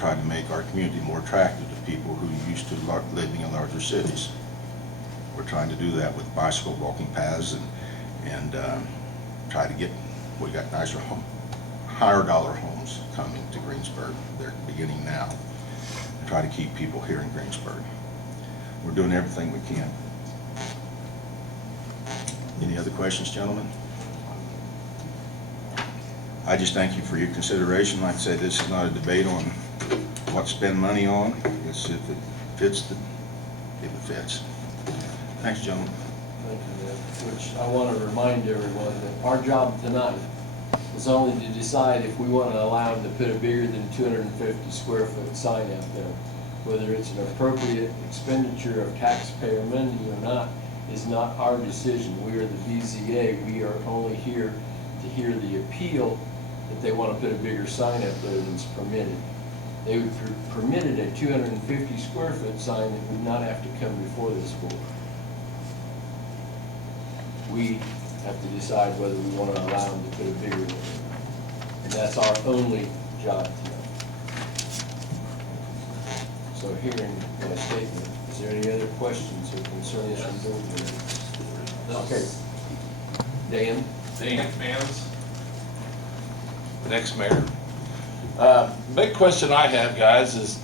trying to make our community more attractive to people who used to living in larger cities. We're trying to do that with bicycle walking paths and try to get, we got nicer home, higher dollar homes coming to Greensburg. They're beginning now. Try to keep people here in Greensburg. We're doing everything we can. Any other questions, gentlemen? I just thank you for your consideration. Like I said, this is not a debate on what to spend money on. It's if it fits, if it fits. Thanks, gentlemen. Thank you, Ned. Which I want to remind everyone that our job tonight is only to decide if we want to allow them to put a bigger than 250 square foot sign out there. Whether it's an appropriate expenditure of taxpayer money or not is not our decision. We are the BZA. We are only here to hear the appeal that they want to put a bigger sign up there than's permitted. They would permitted a 250 square foot sign that would not have to come before this board. We have to decide whether we want to allow them to put a bigger one. And that's our only job tonight. So hearing my statement, is there any other questions or concerns from board members? Okay. Dan? Dan Fans, next mayor. Big question I have, guys, is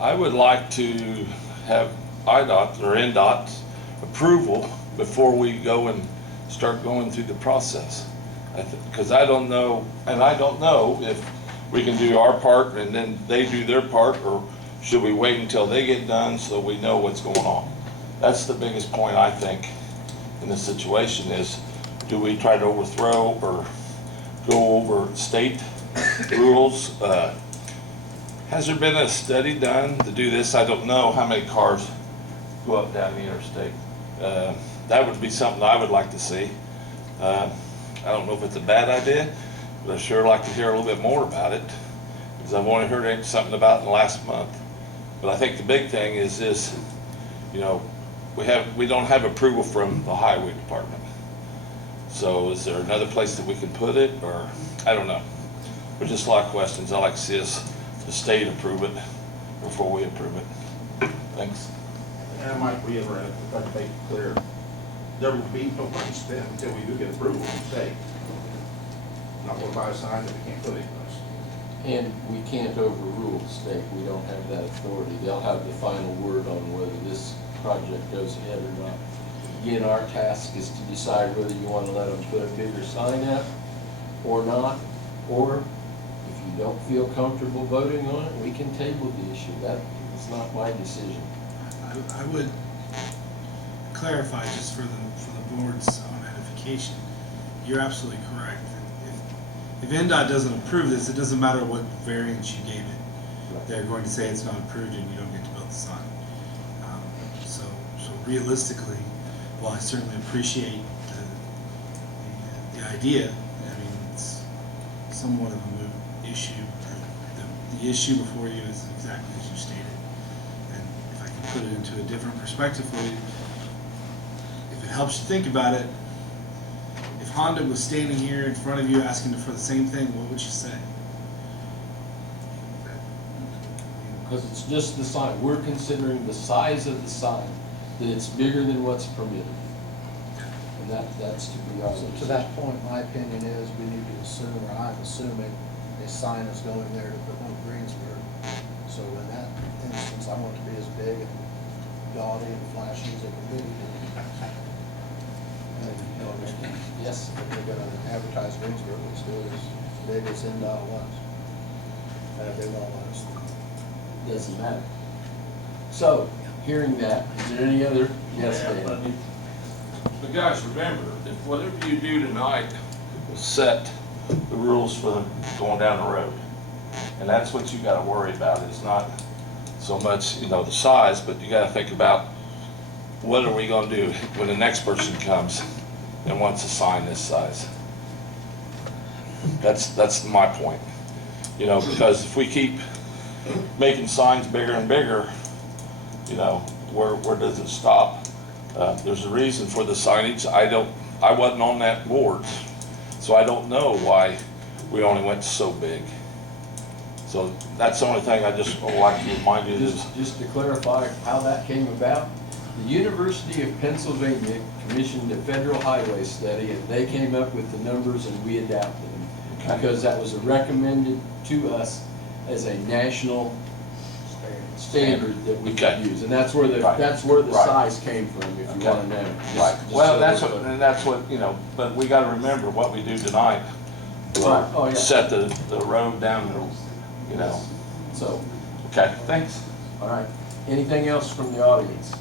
I would like to have IDOT or NDOT approval before we go and start going through the process. Because I don't know, and I don't know if we can do our part and then they do their part, or should we wait until they get done so we know what's going on? That's the biggest point, I think, in this situation is, do we try to overthrow or go over state rules? Has there been a study done to do this? I don't know how many cars go up down the interstate. That would be something I would like to see. I don't know if it's a bad idea, but I'd sure like to hear a little bit more about it, because I've only heard something about it in the last month. But I think the big thing is this, you know, we don't have approval from the highway department. So is there another place that we can put it, or I don't know. There's just a lot of questions. I like to see us, the state, approve it before we approve it. Thanks. And I might reiterate, if I can make it clear, there will be no money spent until we do get approval from the state. Not going to buy a sign that we can't put anyplace. And we can't overrule the state. We don't have that authority. They'll have the final word on whether this project goes ahead or not. Again, our task is to decide whether you want to let them put a bigger sign up or not, or if you don't feel comfortable voting on it, we can table the issue. That is not my decision. I would clarify just for the board's own edification. You're absolutely correct. If NDOT doesn't approve this, it doesn't matter what variance you gave it. Right. They're going to say it's not approved and you don't get to build the sign. So realistically, while I certainly appreciate the idea, I mean, it's somewhat of a moot issue. The issue before you is exactly as you stated. And if I can put it into a different perspective for you, if it helps you think about it, if Honda was standing here in front of you asking for the same thing, what would you say? Because it's just the sign. We're considering the size of the sign, that it's bigger than what's permitted. And that's to be our So to decision. that point, my opinion is we need to assume, or I'm assuming, a sign is going there to put on Greensburg. So in that instance, I want it to be as big and gaudy and flashy as it can be. And, you know, Yes. if they're gonna advertise Greensburg, let's do it as big as NDOT wants. And if they won't let us, Doesn't matter. So, hearing that, is there any other? Yes, Dan. But guys, remember, if whatever you do tonight will set the rules for going down the road. And that's what you gotta worry about. It's not so much, you know, the size, but you gotta think about what are we gonna do when the next person comes and wants a sign this size. That's my point. You know, because if we keep making signs bigger and bigger, you know, where does it stop? There's a reason for the signage. I wasn't on that board, so I don't know why we only went so big. So that's the only thing I just would like to remind you is, Just to clarify how that came about, the University of Pennsylvania commissioned a federal highway study, and they came up with the numbers and we adapted them. Okay. Because that was recommended to us as a national standard that we Okay. could use. And that's where the, Right. that's where the Right. size came from, if you Okay. wanna know. Just- right, just well, so that's what, everybody- and that's what, you know, but we gotta remember what we do tonight. will Right. Oh, yeah. Set the road down, you know. So, Okay, thanks. all right. Anything else from the audience?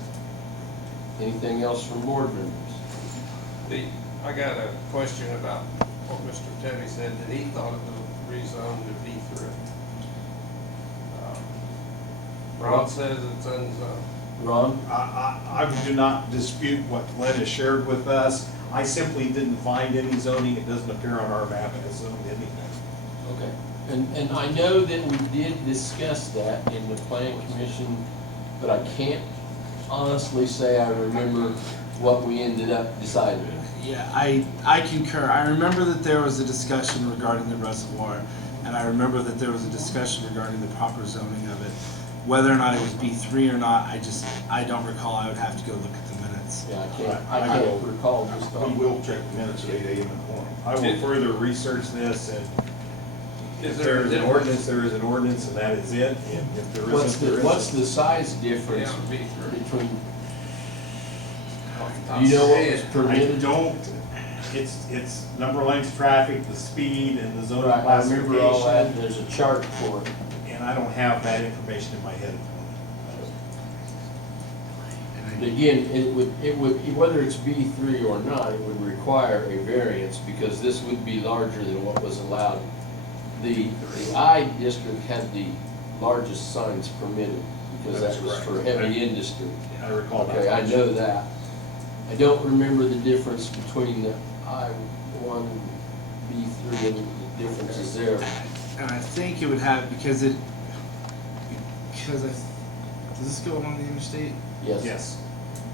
Anything else from board members? I got a question about what Mr. Teddy said, that he thought it was rezoned to B3. Ron says it's unzoned. Ron? I do not dispute what Glenn has shared with us. I simply didn't find any zoning, it doesn't appear on our map as zoned anything. Okay, and I know that we did discuss that in the plan commission, but I can't honestly say I remember what we ended up deciding. Yeah, I concur. I remember that there was a discussion regarding the reservoir, and I remember that there was a discussion regarding the proper zoning of it. Whether or not it was B3 or not, I don't recall. I would have to go look at the minutes. Yeah, I can't recall just We on. will check the minutes at 8 AM in the morning. I will further research this, and Is if there there a is an difference? ordinance, there is an ordinance, and that is it. And if there isn't, there What's isn't. the size difference Yeah, B3. between, Off the top do you know of what my was head. permitted? I don't, it's number of lanes of traffic, the speed, and the zoning Right, I remember all that, and classification. there's a chart for it. And I don't have that information in my head at the moment. But again, it would, whether it's B3 or not, it would require a variance because this would be larger than what was allowed. The I district had the largest signs permitted because that That's was for correct. heavy industry. I recall that. Okay, I know that. I don't remember the difference between the I1 and B3 and the differences there. And I think it would have, because I, does this go along the interstate? Yes. Yes.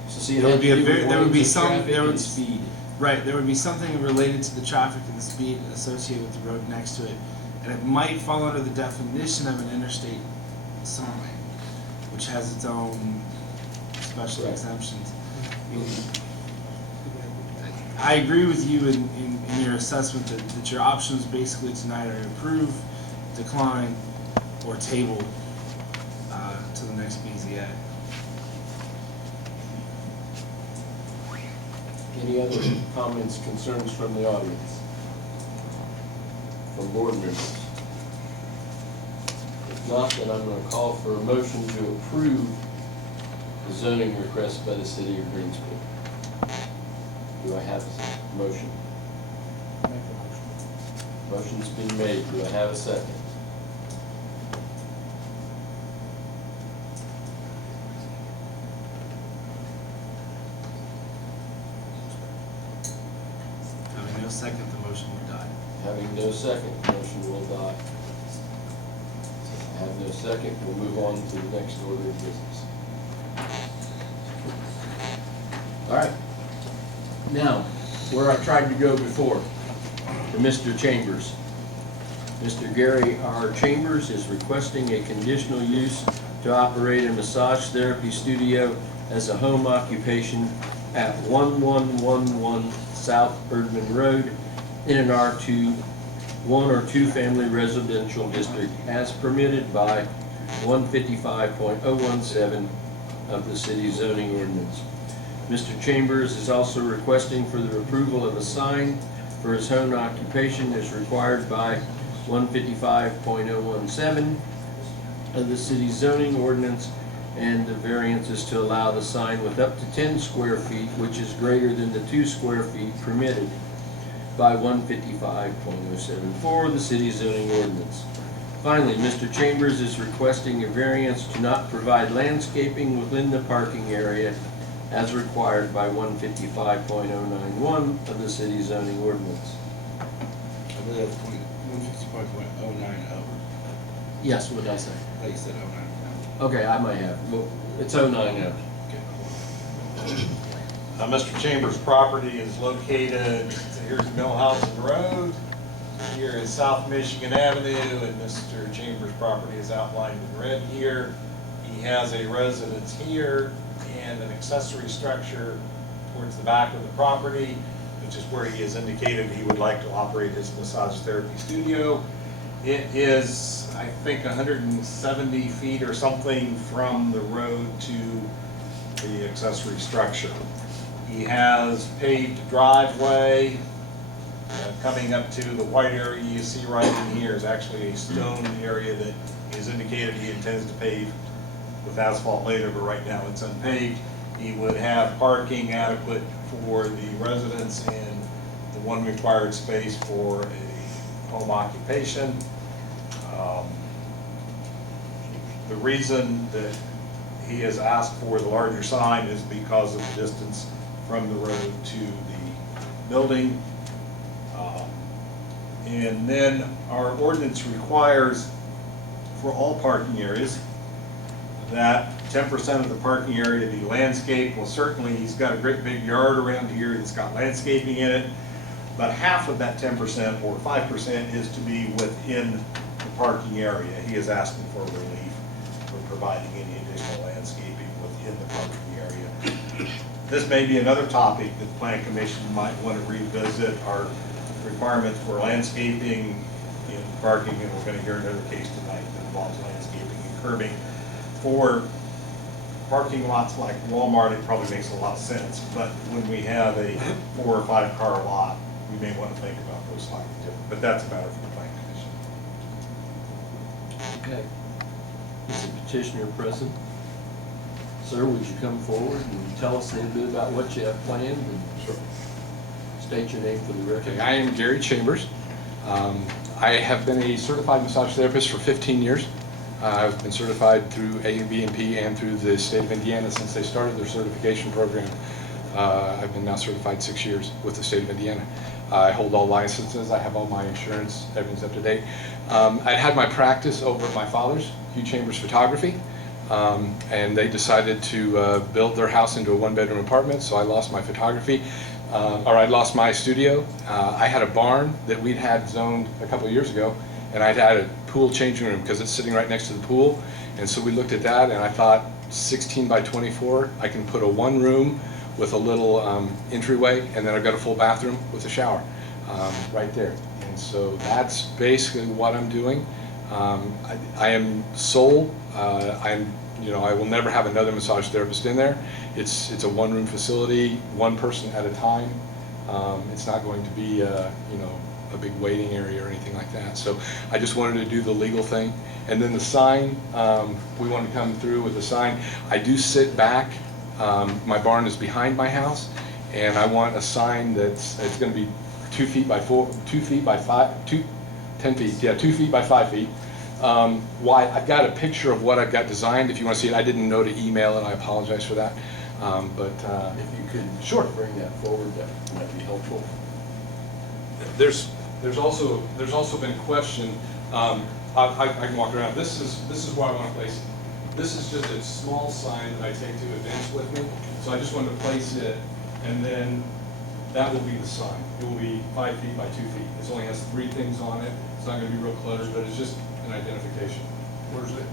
So see, it There had would to be do a with there would be lanes of some, traffic there and would, speed. right, there would be something related to the traffic and the speed associated with the road next to it. And it might fall under the definition of an interstate sign, which has its own special Right. exemptions. I mean, I agree with you in your assessment that your options basically tonight are approve, decline, or table to the next BZA. Any other comments, concerns from the audience? From board members? If not, then I'm gonna call for a motion to approve the zoning request by the City of Greensburg. Do I have a motion? Motion's been made. Do I have a second? Having no second, the motion would die. Having no second, the motion will die. Have no second, we'll move on to the next order of business. All right. Now, where I tried to go before, to Mr. Chambers. Mr. Gary R. Chambers is requesting a conditional use to operate a massage therapy studio as a home occupation at 1111 South Erdman Road in an R2, 1 or 2 family residential district as permitted by 155.017 of the city zoning ordinance. Mr. Chambers is also requesting for the approval of a sign for his home occupation as required by 155.017 of the city zoning ordinance, and the variance is to allow the sign with up to 10 square feet, which is greater than the 2 square feet permitted by 155.074 of the city zoning ordinance. Finally, Mr. Chambers is requesting a variance to not provide landscaping within the parking area as required by 155.091 of the city zoning ordinance. I believe that's 155.090. Yes, what did I say? I thought you said 090. Okay, I might have. Well, it's 090. Mr. Chambers' property is located, here's Millhausen Road, Here is South Michigan Avenue, and Mr. Chambers' property is outlined in red here. He has a residence here and an accessory structure towards the back of the property, which is where he has indicated he would like to operate his massage therapy studio. It is, I think, 170 feet or something from the road to the accessory structure. He has paved driveway. Coming up to the white area you see right in here is actually a stone area that he's indicated he intends to pave with asphalt later, but right now it's unpaved. He would have parking adequate for the residents and the one required space for a home occupation. The reason that he has asked for the larger sign is because of the distance from the road to the building. And then our ordinance requires for all parking areas that 10% of the parking area be landscaped. Well, certainly he's got a great big yard around here that's got landscaping in it, but half of that 10% or 5% is to be within the parking area. He is asking for relief for providing any additional landscaping within the parking area. This may be another topic that the Plan Commission might want to revisit, our requirements for landscaping in parking, and we're going to hear another case tonight that involves landscaping and curbing. For parking lots like Walmart, it probably makes a lot of sense, but when we have a 4 or 5 car lot, we may want to think about those slightly different, but that's a matter for the Plan Commission. Okay. Is the petitioner present? Sir, would you come forward and tell us a little bit about what you have planned? Sure. State your name for the record. Okay, I am Gary Chambers. I have been a certified massage therapist for 15 years. I've been certified through ABNP and through the state of Indiana since they started their certification program. I've been now certified 6 years with the state of Indiana. I hold all licenses. I have all my insurance. Everything's up to date. I had my practice over at my father's, Hugh Chambers Photography, and they decided to build their house into a 1-bedroom apartment, so I lost my photography. I lost my studio. I had a barn that we'd had zoned a couple of years ago, and I'd had a pool changing room because it's sitting right next to the pool. And so we looked at that, and I thought 16 by 24, I can put a 1 room with a little entryway, and then I've got a full bathroom with a shower right there. And so that's basically what I'm doing. I am sole. I will never have another massage therapist in there. It's a 1-room facility, 1 person at a time. It's not going to be a big waiting area or anything like that. So I just wanted to do the legal thing. And then the sign, we want to come through with the sign. I do sit back. My barn is behind my house, and I want a sign it's going to be 2 feet by 10 feet, yeah, 2 feet by 5 feet. Why? I've got a picture of what I've got designed. If you want to see it, I didn't know to email it. I apologize for that. If you could sure bring that forward, that might be helpful. There's also been question. I can walk around. This is where I want to place it. This is just a small sign that I take to events with me. So I just wanted to place it, and then that will be the sign. It will be 5 feet by 2 feet. It only has 3 things on it. It's not going to be real cluttered, but it's just an identification. Where's it?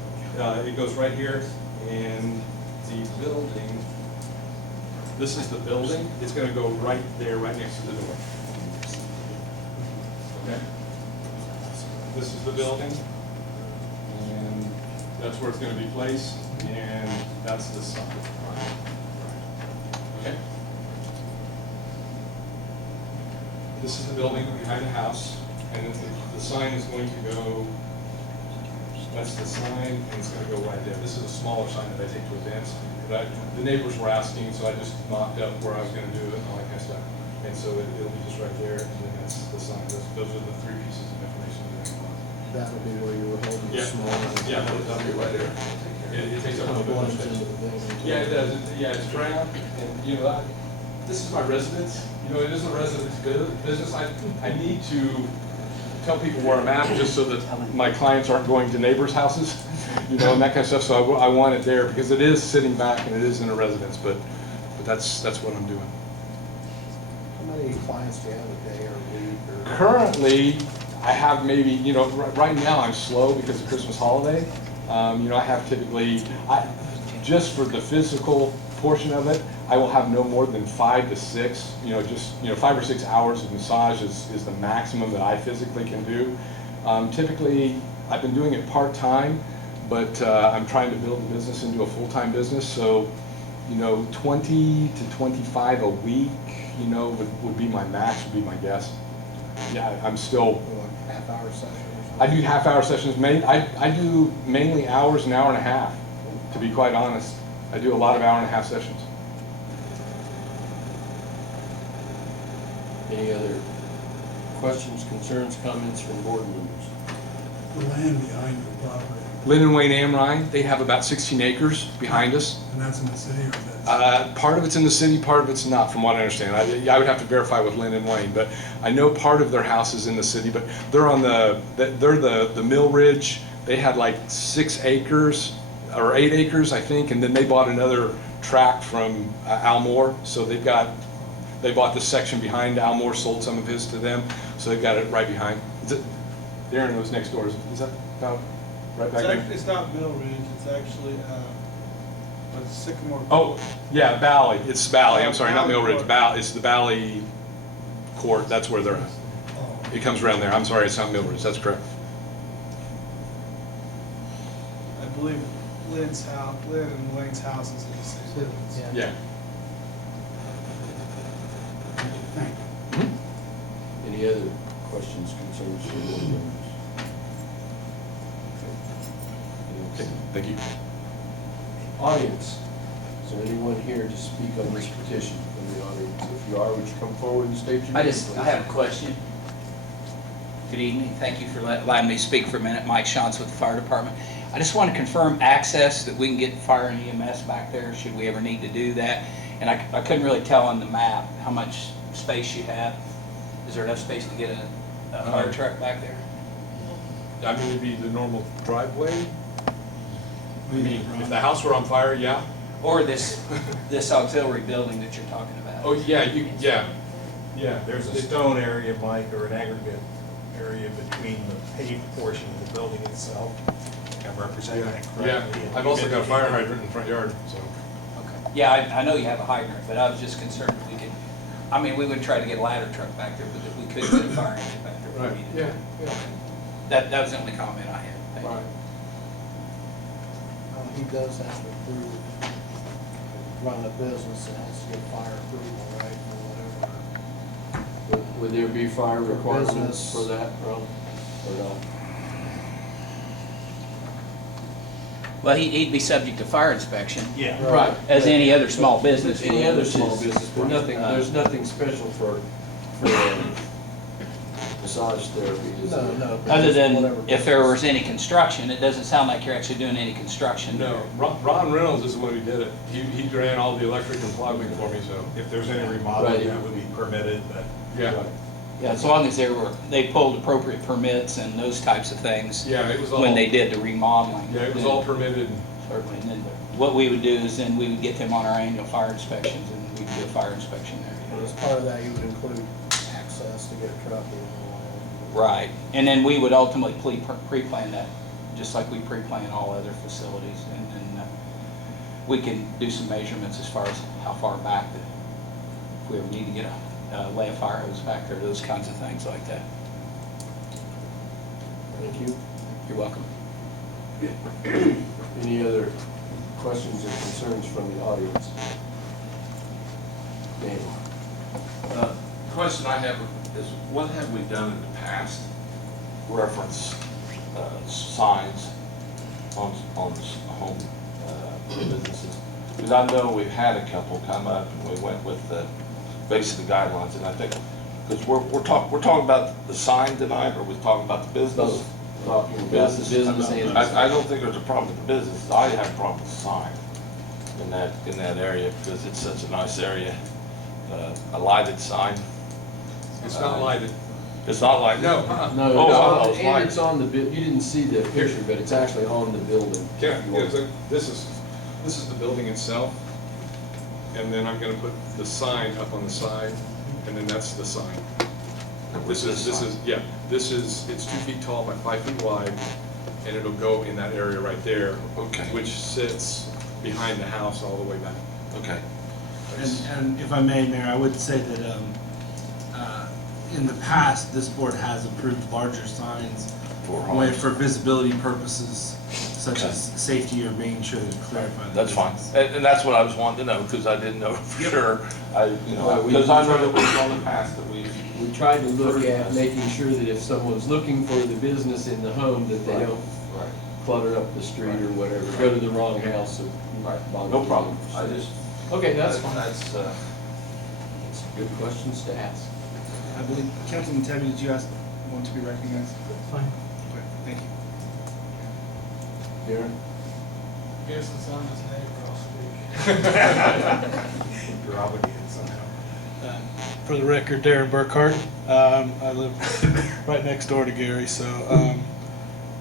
It goes right here, and the building. This is the building. It's going to go right there, right next to the door. Okay. This is the building, and that's where it's going to be placed, and that's the sign. Okay. This is the building behind the house, and then the sign is going to go. That's the sign, and it's going to go right there. This is a smaller sign that I take to events. The neighbors were asking, so I just mocked up where I was going to do it and all that kind of stuff. And so it'll be just right there, and then that's the sign. Those are the 3 pieces of information that I want. That'll be where you were holding the Yeah. small one. Yeah, that'll be right there. It takes up a little bit of Blends into space. the building. Yeah, it does. It's brown, and this is my residence. It is a residence business. I need to tell people where I'm at just so that my clients aren't going to neighbors' houses, and that kind of stuff. So I want it there because it is sitting back and it is in a residence, but that's what I'm doing. How many clients do you have a day or a week or? Currently, I have maybe, you know, right now I'm slow because of Christmas holiday. You know, I have typically, just for the physical portion of it, I will have no more than 5 to 6, you know, just, you know, 5 or 6 hours of massage is the maximum that I physically can do. Typically, I've been doing it part-time, but I'm trying to build the business into a full-time business, so, you know, 20 to 25 a week, you know, would be my max, would be my guess. Yeah, I'm still, Like half-hour session or something? I do half-hour sessions. I do mainly hours, an hour and a half, to be quite honest. I do a lot of hour-and-a-half sessions. Any other questions, concerns, comments from board members? The land behind your property, Lynn and Wayne Amrine, they have about 16 acres behind us. and that's in the city, or is that? Part of it's in the city, part of it's not, from what I understand. I would have to verify with Lynn and Wayne, but I know part of their house is in the city, but they're on the Mill Ridge. They had like 6 acres, or 8 acres, I think, and then they bought another tract from Almore, so they bought the section behind Almore, sold some of his to them, so they've got it right behind. Darren knows next door, is that about right back there? It's not Mill Ridge, it's actually, it's Sycamore. Oh, yeah, Valley, it's Valley, I'm sorry, not Mill Ridge, it's the Valley Court, that's where they're at. Oh, It comes around there, I'm sorry, it's not Mill Ridge, that's correct. I believe Lynn and Wayne's house is in the city. Yeah. Any other questions, concerns from board members? Okay, thank you. Audience, is there anyone here to speak on this petition from the audience? If you are, would you come forward and state your name, please? I have a question. Good evening, thank you for allowing me to speak for a minute. Mike Shantz with the fire department. I just want to confirm access, that we can get fire and EMS back there, should we ever need to do that. And I couldn't really tell on the map how much space you have. Is there enough space to get a fire truck back there? I mean, it'd be the normal driveway. I mean, if the house were on fire, yeah. Or this auxiliary building that you're talking about? Oh, yeah, yeah. There's a stone area, Mike, or an aggregate area between the paved portion of the building itself. I'm representing that Yeah, correctly. I've also got a fire hydrant in the front yard, so. Okay. Yeah, I know you have a hydrant, but I was just concerned if we could, I mean, we would try to get a ladder truck back there, but if we couldn't get a fire engine back there, we needed to. Yeah. That was the only comment I had. Thank you. Right. He does have to approve, run a business, and has to get fire approval, right, or whatever. Would there be fire For requirements business. for that, Ron, or not? Well, he'd be subject to fire inspection, Yeah. Right. as any other small business. Any other small is. business, but nothing, there's nothing special for massage therapy, is there? No. but Other just than whatever if there business. was any construction, it doesn't sound like you're actually doing any construction. No, Ron Reynolds is the one who did it. He ran all the electric and plumbing for me, so. If there's any remodeling, Right. that would be permitted, but Yeah, Yeah, as long as they pulled appropriate permits and those types of things yeah, it was all. when they did the remodeling. Yeah, it was all permitted. Certainly, and then what we would do is then we would get them on our annual fire inspections, and we'd do a fire inspection And there. as part of that, you would include access to get a truck in. Right, and then we would ultimately pre-plan that, just like we pre-plan all other facilities, and then we can do some measurements as far as how far back that, if we ever need to get lay a fire hose back there, those kinds of things like that. Thank you. You're welcome. Any other questions or concerns from the audience? Dan? Question I have is, what have we done in the past reference signs on home businesses? Because I know we've had a couple come up and we went with the basic guidelines, and I think, because we're talking about the sign tonight, or we're talking about the business? Talking about the business and. I don't think there's a problem with the business. I have a problem with the sign in that area, because it's such a nice area. A lighted sign. It's not lighted. It's not lighted? No. No, Oh, no, it's and lighted. it's on the, you didn't see the picture, but it's actually on the building. Yeah, this is the building itself, and then I'm gonna put the sign up on the side, and then that's the sign. This is, it's 2 feet tall by 5 feet wide, and it'll go in that area right there. Okay. Which sits behind the house all the way back. Okay. And if I may, Mayor, I would say that in the past, this board has approved larger signs For homes. for visibility purposes, such Okay. as safety or making sure that it's clarified. That's fine. And that's what I was wanting to know, because I didn't know for sure. Well, we- Because I know that we've gone in the past that we've. We tried to look at making sure that if someone's looking for the business in the home, that they don't Right. clutter up the street or whatever, go to the wrong house or. No problem. I just. Okay, that's fine. That's, That's good questions to ask. I believe, Councilman Tebby, did you want to be recognized? Fine. Okay, thank you. Darren? Guess it's on his neighbor, I'll speak. You're obligated somehow. For the record, Darren Burkhart. I live right next door to Gary, so a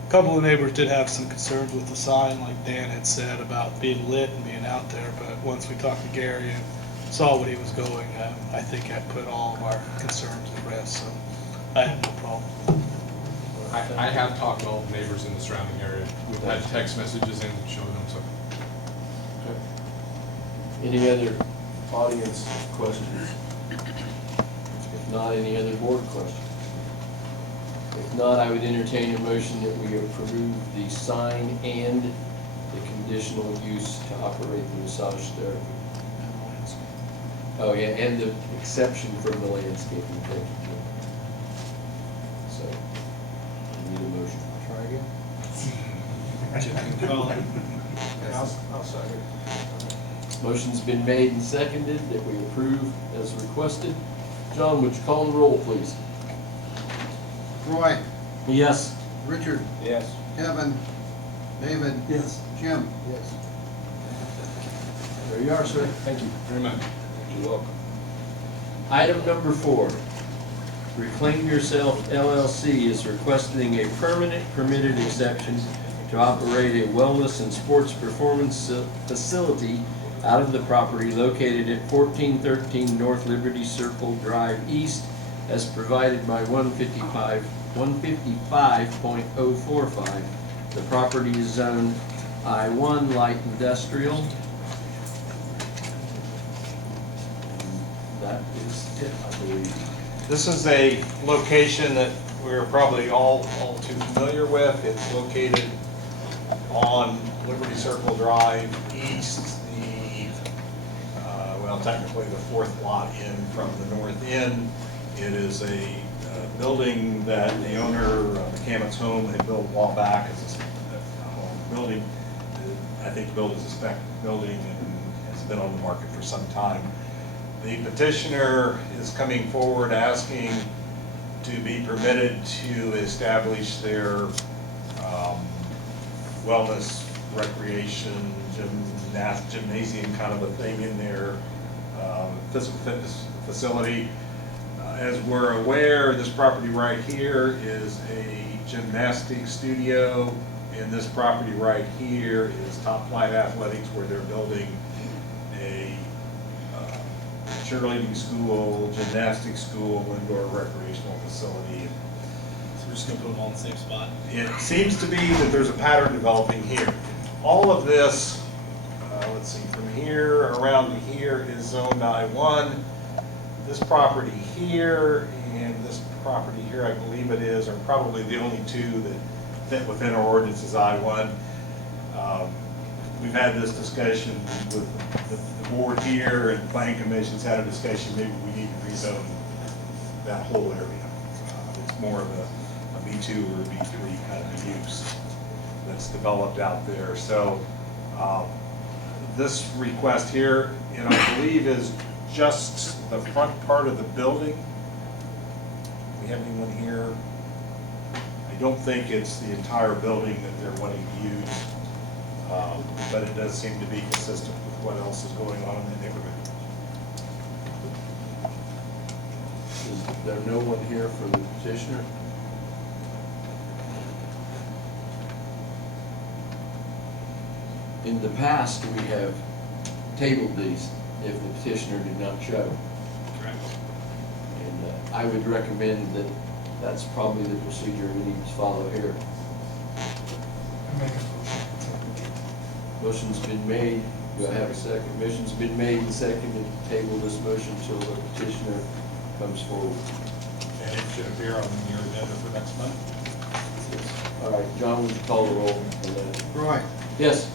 couple of neighbors did have some concerns with the sign, like Dan had said, about being lit and being out there, but once we talked to Gary and saw what he was going, I think that put all of our concerns at rest, so I have no problem. I have talked to all the neighbors in the surrounding area. We've had text messages and showed them, so. Any other audience questions? If not, any other board questions? If not, I would entertain a motion that we approve the sign and the conditional use to operate the massage therapy. Oh, yeah, and the exception from the landscaping. Thank you, Jim. So, I need a motion. Try again. I'll second. Motion's been made and seconded that we approve as requested. John, would you call the roll, please? Roy, Yes. Richard, Yes. Kevin, David, Yes. Jim. Yes. There you are, sir. Thank you. Very much. You're welcome. Item number 4, Reclaim Yourself LLC is requesting a permanent permitted exception to operate a wellness and sports performance facility out of the property located at 1413 North Liberty Circle Drive East as provided by 155.045. The property is zoned I-1 Light Industrial. That is it, I believe. This is a location that we're probably all too familiar with. It's located on Liberty Circle Drive East, technically the 4th lot in from the north end. It is a building that the owner, McCammons Home, had built a while back as a home building. I think built as a spec building and has been on the market for some time. The petitioner is coming forward asking to be permitted to establish their wellness, recreation, gymnasium kind of a thing in their physical fitness facility. As we're aware, this property right here is a gymnastics studio, and this property right here is Top Flight Athletics, where they're building a cheerleading school, gymnastics school, indoor recreational facility. So we're just gonna put them all in the same spot. It seems to be that there's a pattern developing here. All of this, let's see, from here around to here is zoned I-1. This property here and this property here, I believe it is, are probably the only two that fit within our ordinance as I-1. We've had this discussion with the board here, and planning commission's had a discussion, maybe we need to rezone that whole area. It's more of a B2 or a B3 kind of use that's developed out there. So this request here, and I believe is just the front part of the building. We have anyone here? I don't think it's the entire building that they're wanting to use, but it does seem to be consistent with what else is going on in the neighborhood. Is there no one here for the petitioner? In the past, we have tabled these if the petitioner did not show. Correct. And I would recommend that that's probably the procedure we need to follow here. I make a motion. Motion's been made, do I have a second? Motion's been made and seconded to table this motion until the petitioner comes forward. And it should appear on your agenda for next month. All right, John, would you call the roll on that? Roy, Yes.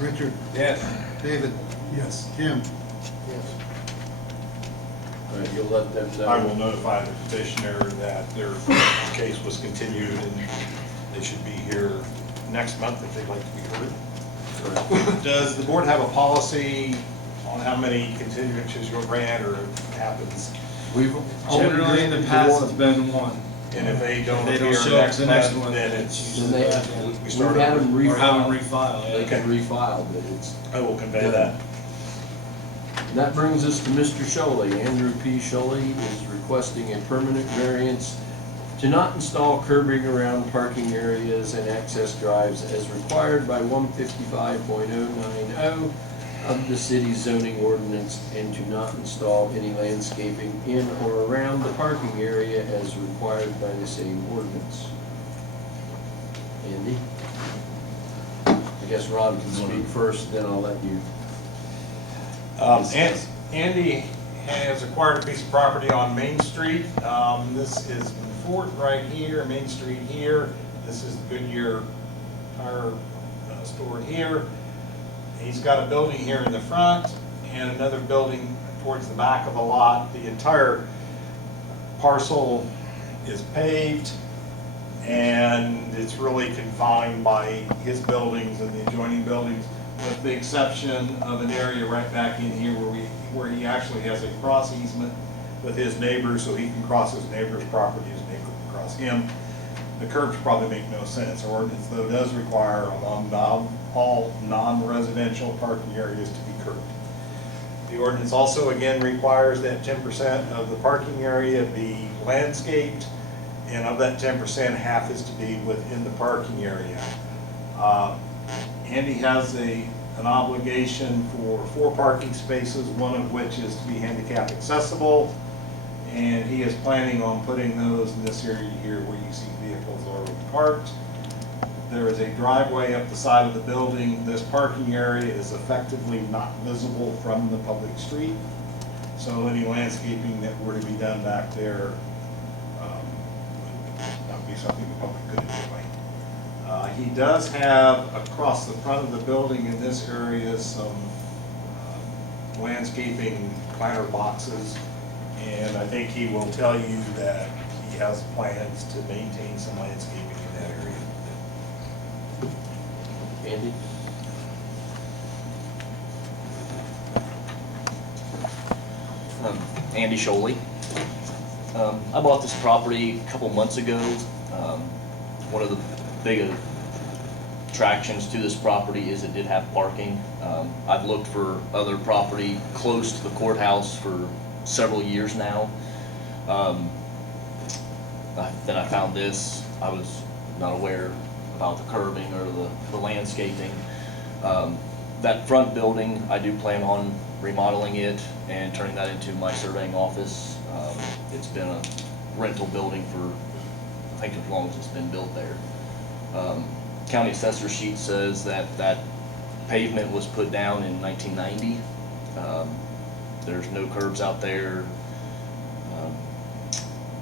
Richard, Yes. David, Yes. Jim. Yes. All right, you'll let them know. I will notify the petitioner that their case was continued and they should be here next month if they'd like to be heard. Correct. Does the board have a policy on how many continuances you'll grant, or it happens? We've Generally, in the past, it's been one. And if they don't If they don't appear show up next the next month, one, then it's, Then they, we we've start had over. them Or have them refile. refile, They yeah. can refile, but it's. I will convey that. And that brings us to Mr. Sholey. Andrew P. Sholey is requesting a permanent variance to not install curbing around parking areas and access drives as required by 155.090 of the city's zoning ordinance, and to not install any landscaping in or around the parking area as required by the same ordinance. Andy? I guess Rod can speak first, then I'll let you. Andy has acquired a piece of property on Main Street. This is Fort right here, Main Street here. This is the Goodyear tire store here. He's got a building here in the front and another building towards the back of the lot. The entire parcel is paved, and it's really confined by his buildings and the adjoining buildings, with the exception of an area right back in here where he actually has a cross easement with his neighbor, so he can cross his neighbor's property, his neighbor can cross him. The curbs probably make no sense. Our ordinance, though, does require all non-residential parking areas to be curbed. The ordinance also, again, requires that 10% of the parking area be landscaped, and of that 10%, half is to be within the parking area. Andy has an obligation for 4 parking spaces, one of which is to be handicap accessible, and he is planning on putting those in this area here where you see vehicles already parked. There is a driveway up the side of the building. This parking area is effectively not visible from the public street, so any landscaping that were to be done back there would not be something the public could enjoy. He does have across the front of the building in this area some landscaping planter boxes, and I think he will tell you that he has plans to maintain some landscaping in that area. Andy? Andy Sholey. I bought this property a couple months ago. One of the big attractions to this property is it did have parking. I've looked for other property close to the courthouse for several years now. Then I found this. I was not aware about the curbing or the landscaping. That front building, I do plan on remodeling it and turning that into my surveying office. It's been a rental building for, I think, as long as it's been built there. County assessor sheet says that pavement was put down in 1990. There's no curbs out there.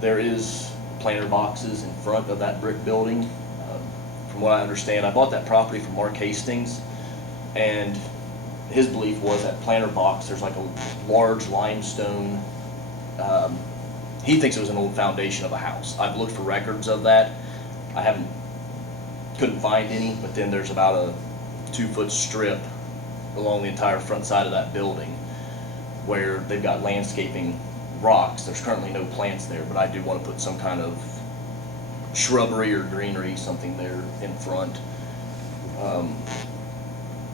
There is planter boxes in front of that brick building. From what I understand, I bought that property from Mark Hastings, and his belief was that planter box, there's like a large limestone, he thinks it was an old foundation of a house. I've looked for records of that. Couldn't find any, but then there's about a 2-foot strip along the entire front side of that building where they've got landscaping rocks. There's currently no plants there, but I do want to put some kind of shrubbery or greenery, something there in front.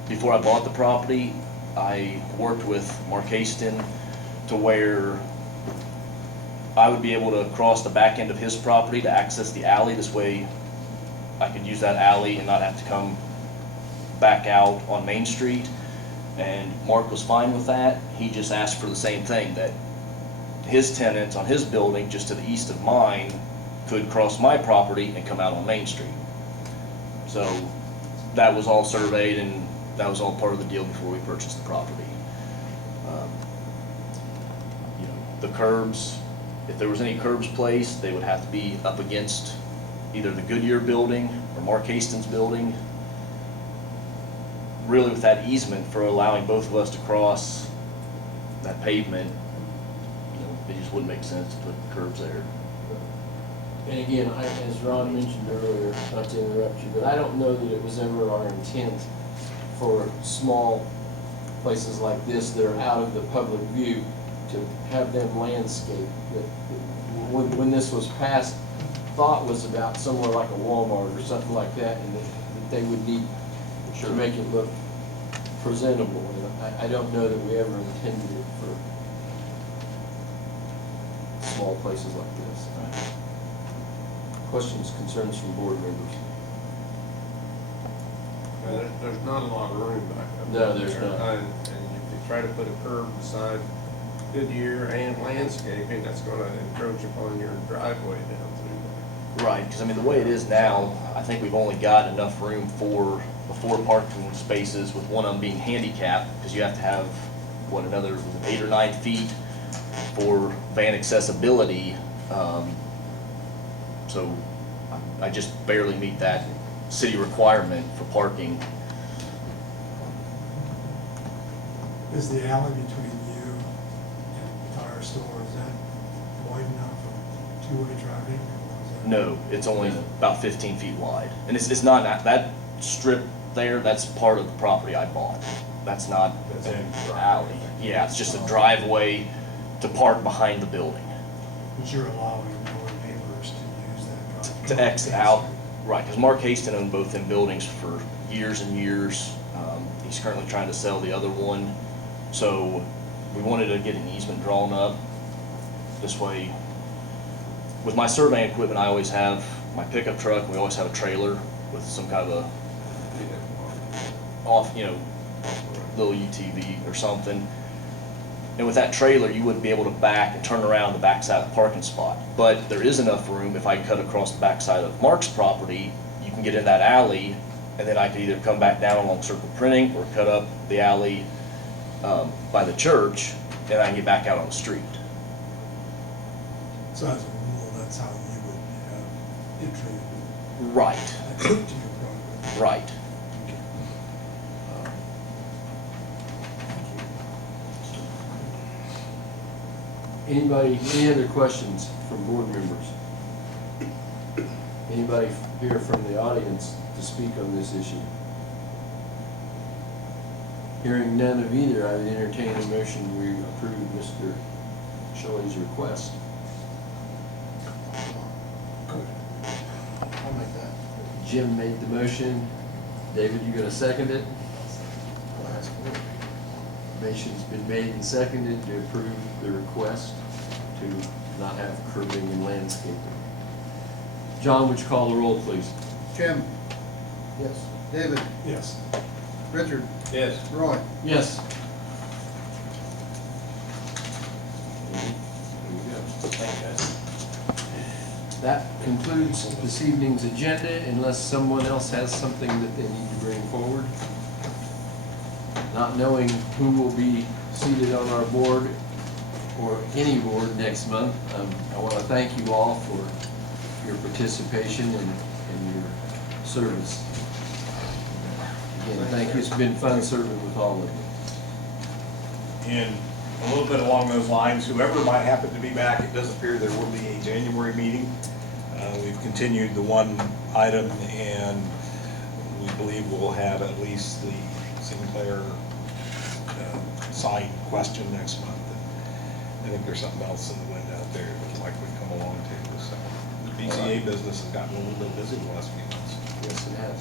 Before I bought the property, I worked with Mark Haston to where I would be able to cross the back end of his property to access the alley. This way I could use that alley and not have to come back out on Main Street. And Mark was fine with that. He just asked for the same thing, that his tenants on his building, just to the east of mine, could cross my property and come out on Main Street. So that was all surveyed, and that was all part of the deal before we purchased the property. You know, the curbs, if there was any curbs placed, they would have to be up against either the Goodyear building or Mark Hastings building. Really, with that easement for allowing both of us to cross that pavement, you know, it just wouldn't make sense to put curbs there. And again, as Ron mentioned earlier, not to interrupt you, but I don't know that it was ever our intent for small places like this that are out of the public view to have them landscaped. When this was passed, thought was about somewhere like a Walmart or something like that, and that they would need to make it look presentable. And I don't know that we ever intended it for small places like this. Questions, concerns from board members? There's not a lot of room back up No, there. there's not. And if you try to put a curb beside Goodyear and landscaping, that's gonna encroach upon your driveway down through there. Right, because I mean, the way it is now, I think we've only got enough room for the 4 parking spaces, with one of them being handicapped, because you have to have, what, another 8 or 9 feet for van accessibility. So I just barely meet that city requirement for parking. Is the alley between you and the fire store, is that wide enough for two-way traffic? Or is that- No, it's only about 15 feet wide. And it's not, that strip there, that's part of the property I bought. That's not That's in an alley. Yeah, it's just a driveway to park behind the building. But you're allowing your neighbors to use that driveway? To exit out, right, because Mark Haston owned both them buildings for years and years. He's currently trying to sell the other one. So we wanted to get an easement drawn up. This way, with my surveying equipment, I always have my pickup truck, we always have a trailer with some kind of little UTV or something. And with that trailer, you wouldn't be able to back and turn around the backside of the parking spot. But there is enough room, if I cut across the backside of Mark's property, you can get in that alley, and then I could either come back down along Circle Printing or cut up the alley by the church, and I can get back out on the street. So as a rule, that's how you would have entry Right, to your property? right. Anybody, any other questions from board members? Anybody here from the audience to speak on this issue? Hearing none of either, I would entertain a motion we approve Mr. Shelley's request. I'll make that. Jim made the motion. David, you gonna second it? I'll ask for it. Motion's been made and seconded to approve the request to not have curbing and landscaping. John, would you call the roll, please? Jim? Yes. David? Yes. Richard? Yes. Roy? Yes. There you go. Thank you, guys. That concludes this evening's agenda, unless someone else has something that they need to bring forward. Not knowing who will be seated on our board or any board next month, I want to thank you all for your participation and your service. Again, thank you. It's been fun serving with all of you. And a little bit along those lines, whoever might happen to be back, it does appear there will be a January meeting. We've continued the one item, and we believe we'll have at least the Sinclair sign question next month. And I think there's something else in the wind out there that would likely come along too. So the BCA business has gotten a little bit busy the last few months. Yes, it has.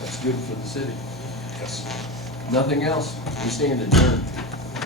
That's good for the city. Yes. Nothing else. We stand adjourned.